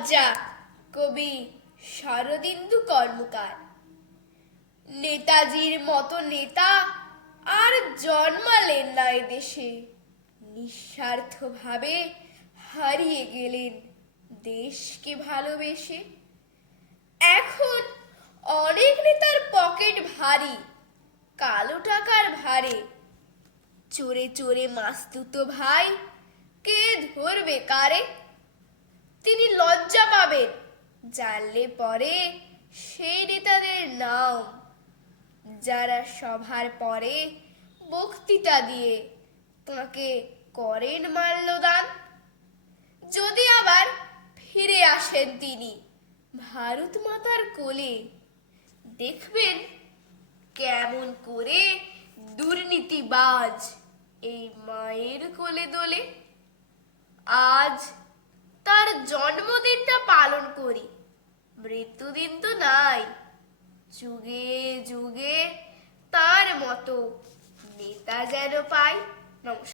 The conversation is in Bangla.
লজ্জা। কবি শরদিন্দু কর্মকার। নেতাজির মতো নেতা আর জন্মালেন না দেশে। নিঃস্বার্থভাবে হারিয়ে গেলেন দেশকে ভালোবেসে। এখন অনেক নেতার পকেট ভারী, কালো টাকার ভারে। চোরে চোরে মাস্তুতো ভাই, কে ধরবে কারে? তিনি লজ্জা জানলে পরে সেই নেতাদের নাম যারা সভার পরে বক্তৃতা দিয়ে তাকে করেন মাল্যদান। যদি আবার ফিরে আসেন তিনি ভারত মাতার কোলে, দেখবেন কেমন করে দুর্নীতিবাজ এই মায়ের কোলে দোলে। আজ তার জন্মদিনটা পালন করি। মৃত্যুদিন তো নাই। যুগে যুগে তার মতো নেতা যেন পাই। নমস্কার।